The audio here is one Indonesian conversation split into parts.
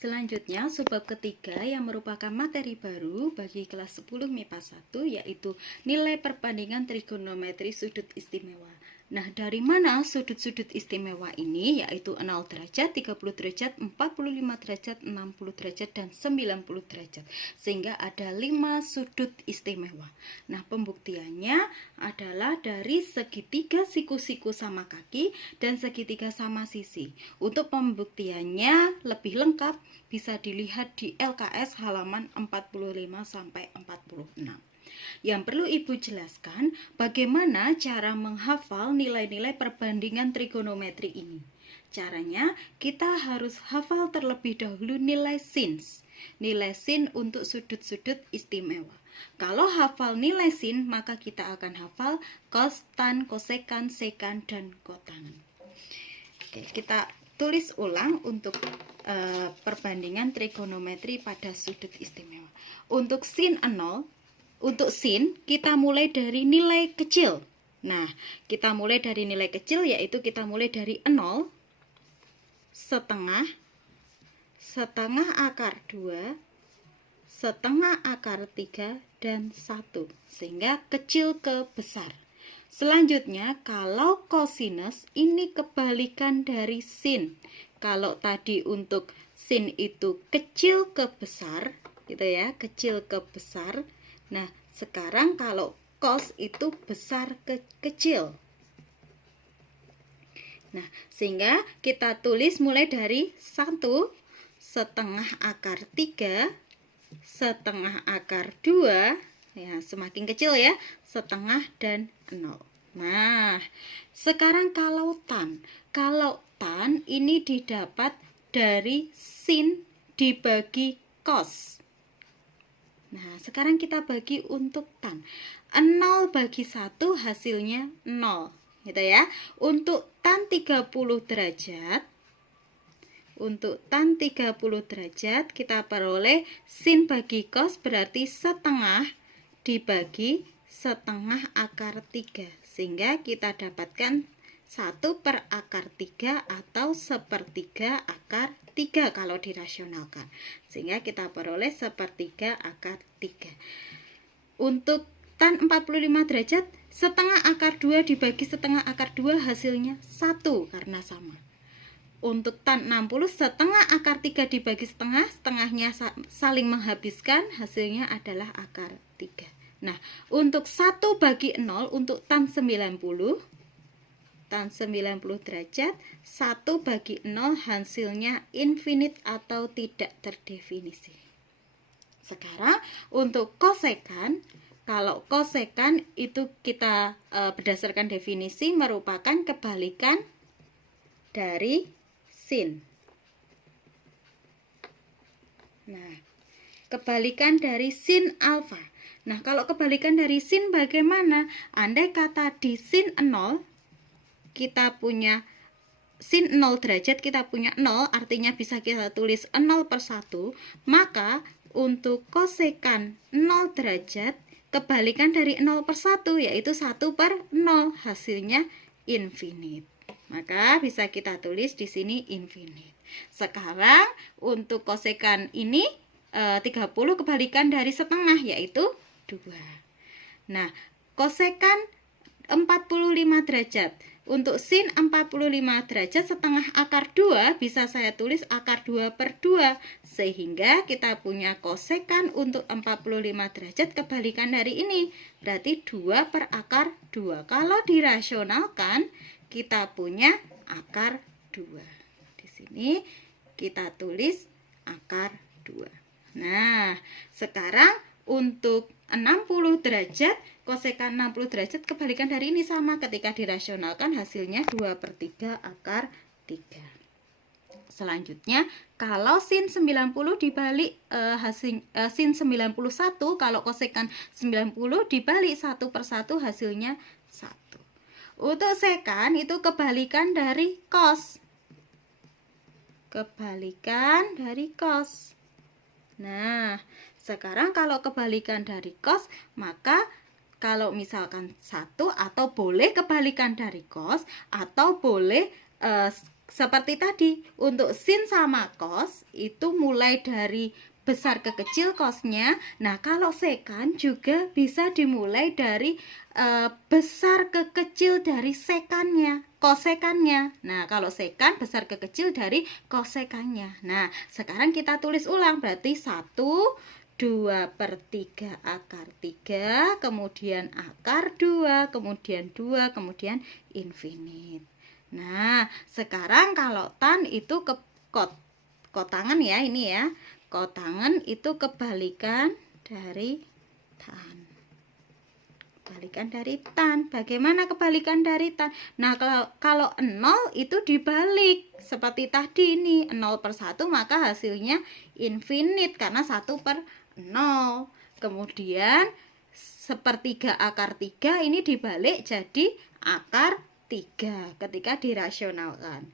Selanjutnya, subbab ketiga yang merupakan materi baru bagi kelas 10 MIPA 1 yaitu nilai perbandingan trigonometri sudut istimewa. Nah, dari mana sudut-sudut istimewa ini? Yaitu 0 derajat, 30 derajat, 45 derajat, 60 derajat, dan 90 derajat. Sehingga ada 5 sudut istimewa. Nah, pembuktiannya adalah dari segitiga siku-siku sama kaki dan segitiga sama sisi. Untuk pembuktiannya lebih lengkap bisa dilihat di LKS halaman 45-46. Yang perlu Ibu jelaskan bagaimana cara menghafal nilai-nilai perbandingan trigonometri ini. Caranya kita harus hafal terlebih dahulu nilai sin. Nilai sin untuk sudut-sudut istimewa. Kalau hafal nilai sin, maka kita akan hafal cos, tan, kosekan, sekan, dan kotangen. Oke, kita tulis ulang untuk perbandingan trigonometri pada sudut istimewa. Untuk sin 0, untuk sin kita mulai dari nilai kecil. Nah, kita mulai dari nilai kecil yaitu kita mulai dari 0, setengah, setengah akar 2, setengah akar 3, dan 1. Sehingga kecil ke besar. Selanjutnya, kalau kosinus ini kebalikan dari sin. Kalau tadi untuk sin itu kecil ke besar, gitu ya, kecil ke besar. Nah, sekarang kalau cos itu besar ke kecil. Nah, sehingga kita tulis mulai dari 1, setengah akar 3, setengah akar 2, ya semakin kecil ya, setengah dan 0. Nah, sekarang kalau tan ini didapat dari sin dibagi cos. Nah, sekarang kita bagi untuk tan. 0 bagi 1 hasilnya 0, gitu ya. Untuk tan 30 derajat, kita peroleh sin bagi cos berarti setengah dibagi setengah akar 3. Sehingga kita dapatkan 1 per akar 3 atau 1/3 akar 3 kalau dirasionalkan. Sehingga kita peroleh 1/3 akar 3. Untuk tan 45 derajat, setengah akar 2 dibagi setengah akar 2 hasilnya 1 karena sama. Untuk tan 60, setengah akar 3 dibagi setengah, setengahnya saling menghabiskan, hasilnya adalah akar 3. Nah, untuk 1 bagi 0, untuk tan 90 derajat, 1 bagi 0 hasilnya infinite atau tidak terdefinisi. Sekarang untuk kosekan, kalau kosekan itu kita berdasarkan definisi merupakan kebalikan dari sin. Nah, kebalikan dari sin alfa. Nah, kalau kebalikan dari sin bagaimana? Andai kata di sin 0 kita punya sin 0 derajat, kita punya 0, artinya bisa kita tulis 0 per 1, maka untuk kosekan 0 derajat, kebalikan dari 0 per 1, yaitu 1 per 0, hasilnya infinite. Maka bisa kita tulis di sini infinite. Sekarang untuk kosekan ini 30 kebalikan dari setengah, yaitu 2. Nah, kosekan 45 derajat. Untuk sin 45 derajat setengah akar 2 bisa saya tulis akar 2 per 2. Sehingga kita punya kosekan untuk 45 derajat kebalikan dari ini. Berarti 2 per akar 2. Kalau dirasionalkan kita punya akar 2. Di sini kita tulis akar 2. Nah, sekarang untuk 60 derajat, kosekan 60 derajat kebalikan dari ini sama, ketika dirasionalkan hasilnya 2/3 akar 3. Selanjutnya, kalau sin 90 dibalik sin 91, kalau kosekan 90 dibalik 1/1 hasilnya 1. Untuk sekan itu kebalikan dari cos. Kebalikan dari cos. Nah, sekarang kalau kebalikan dari cos, maka kalau misalkan 1 atau boleh kebalikan dari cos atau boleh seperti tadi, untuk sin sama cos itu mulai dari besar ke kecil cosnya. Nah, kalau sekan juga bisa dimulai dari besar ke kecil dari sekannya, kosekannya. Nah, kalau sekan besar ke kecil dari kosekannya. Nah, sekarang kita tulis ulang, berarti 1 2/3 akar 3, kemudian akar 2, kemudian 2, kemudian infinite. Nah, sekarang kalau tan itu ke kotangan ya, ini ya. Kotangan itu kebalikan dari tan. Kebalikan dari tan. Bagaimana kebalikan dari tan? Nah, kalau 0 itu dibalik. Seperti tadi ini, 0/1 maka hasilnya infinite karena 1/0. Kemudian 1/3 akar 3 ini dibalik jadi akar 3 ketika dirasionalkan.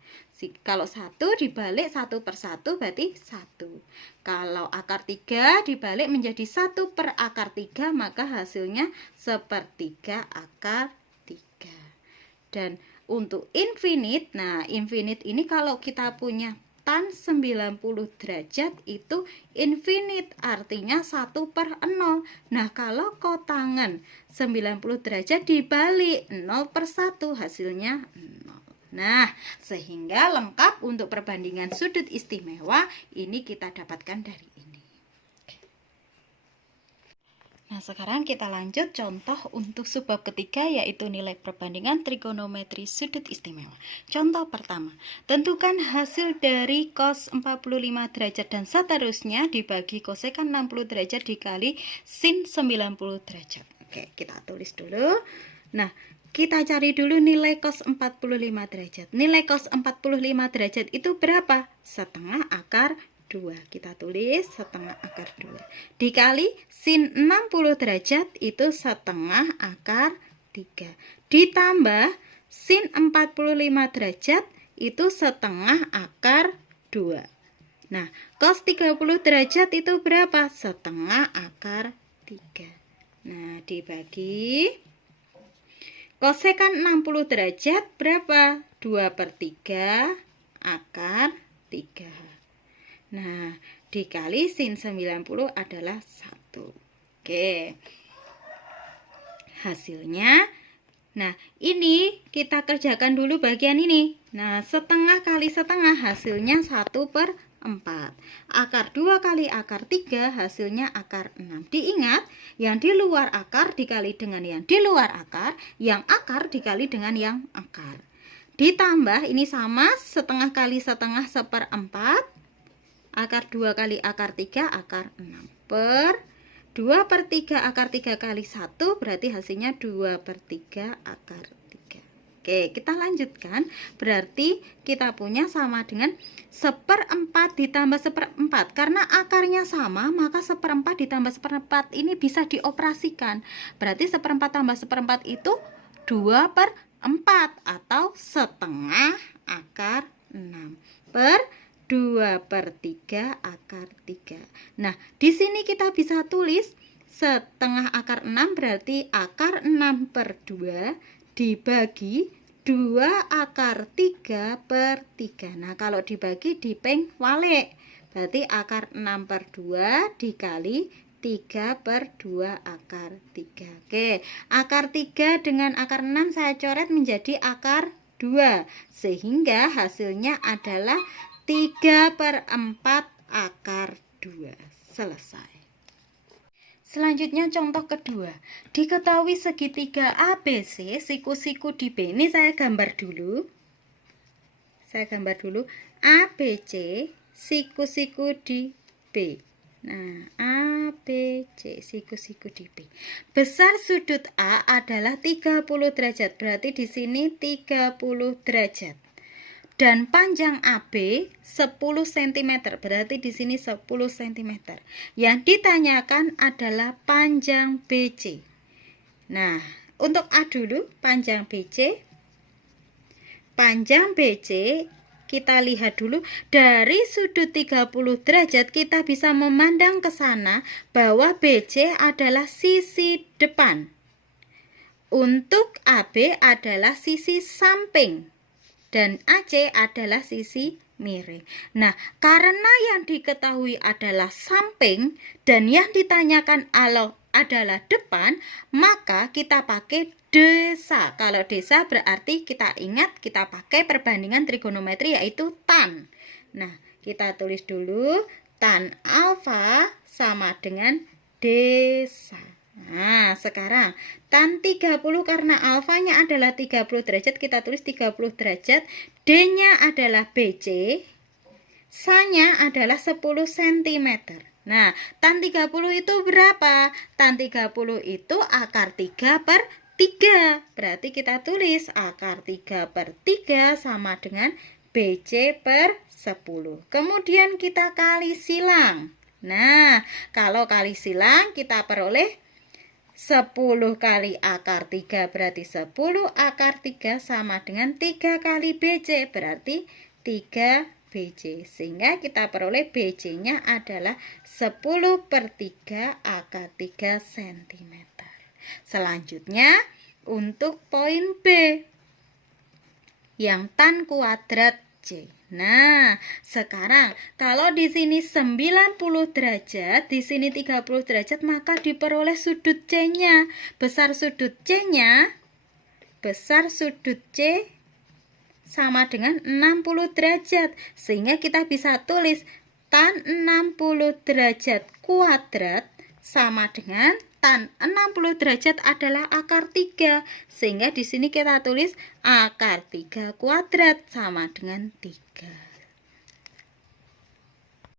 Kalau 1 dibalik 1/1 berarti 1. Kalau akar 3 dibalik menjadi 1/akar 3 maka hasilnya 1/3 akar 3. Dan untuk infinite, nah infinite ini kalau kita punya tan 90 derajat itu infinite, artinya 1/0. Nah, kalau kotangan 90 derajat dibalik 0/1 hasilnya 0. Nah, sehingga lengkap untuk perbandingan sudut istimewa ini kita dapatkan dari ini. Nah, sekarang kita lanjut contoh untuk subbab ketiga, yaitu nilai perbandingan trigonometri sudut istimewa. Contoh pertama, tentukan hasil dari cos 45 derajat dan seterusnya dibagi kosekan 60 derajat dikali sin 90 derajat. Oke, kita tulis dulu. Nah, kita cari dulu nilai cos 45 derajat. Nilai cos 45 derajat itu berapa? Setengah akar 2. Kita tulis setengah akar 2 dikali sin 60 derajat itu setengah akar 3 ditambah sin 45 derajat itu setengah akar 2. Nah, cos 30 derajat itu berapa? Setengah akar 3. Nah, dibagi kosekan 60 derajat berapa? 2/3 akar 3. Nah, dikali sin 90 adalah 1. Oke. Hasilnya, nah ini kita kerjakan dulu bagian ini. Nah, setengah kali setengah hasilnya 1/4. Akar 2 kali akar 3 hasilnya akar 6. Diingat, yang di luar akar dikali dengan yang di luar akar, yang akar dikali dengan yang akar. Ditambah, ini sama, setengah kali setengah 1/4. Akar 2 kali akar 3 akar 6 per 2/3 akar 3 kali 1 berarti hasilnya 2/3 akar 3. Oke, kita lanjutkan. Berarti kita punya sama dengan 1/4 ditambah 1/4. Karena akarnya sama, maka 1/4 ditambah 1/4 ini bisa dioperasikan. Berarti 1/4 tambah 1/4 itu 2/4 atau setengah akar 6 per 2/3 akar 3. Nah, di sini kita bisa tulis setengah akar 6 berarti akar 6/2 dibagi 2 akar 3/3. Nah, kalau dibagi dipeng walik. Berarti akar 6/2 dikali 3/2 akar 3. Oke, akar 3 dengan akar 6 saya coret menjadi akar 2. Sehingga hasilnya adalah 3/4 akar 2. Selesai. Selanjutnya contoh kedua. Diketahui segitiga ABC, siku-siku di B. Ini saya gambar dulu. ABC, siku-siku di B. Nah, ABC, siku-siku di B. Besar sudut A adalah 30 derajat. Berarti di sini 30 derajat. Dan panjang AB 10 cm, berarti di sini 10 cm. Yang ditanyakan adalah panjang BC. Nah, untuk A dulu, panjang BC. Panjang BC, kita lihat dulu dari sudut 30 derajat kita bisa memandang ke sana bahwa BC adalah sisi depan. Untuk AB adalah sisi samping. dan AC adalah sisi miring. Nah, karena yang diketahui adalah samping dan yang ditanyakan adalah depan, maka kita pakai desa. Kalau desa berarti kita ingat kita pakai perbandingan trigonometri yaitu tan. Nah, kita tulis dulu tan alfa sama dengan desa. Nah, sekarang tan 30 karena alfanya adalah 30 derajat, kita tulis 30 derajat. D-nya adalah BC, sa-nya adalah 10 cm. Nah, tan 30 itu berapa? Tan 30 itu akar 3 per 3. Berarti kita tulis akar 3 per 3 sama dengan BC per 10. Kemudian kita kali silang. Nah, kalau kali silang kita peroleh 10 kali akar 3 berarti 10 akar 3 sama dengan 3 kali BC berarti 3 BC. Sehingga kita peroleh BC-nya adalah 10 per 3 akar 3 cm. Selanjutnya untuk poin B yang tan kuadrat C. Nah, sekarang kalau di sini 90 derajat, di sini 30 derajat, maka diperoleh sudut C-nya. Besar sudut C-nya, besar sudut C sama dengan 60 derajat. Sehingga kita bisa tulis tan 60 derajat kuadrat sama dengan tan 60 derajat adalah akar 3. Sehingga di sini kita tulis akar 3 kuadrat sama dengan 3.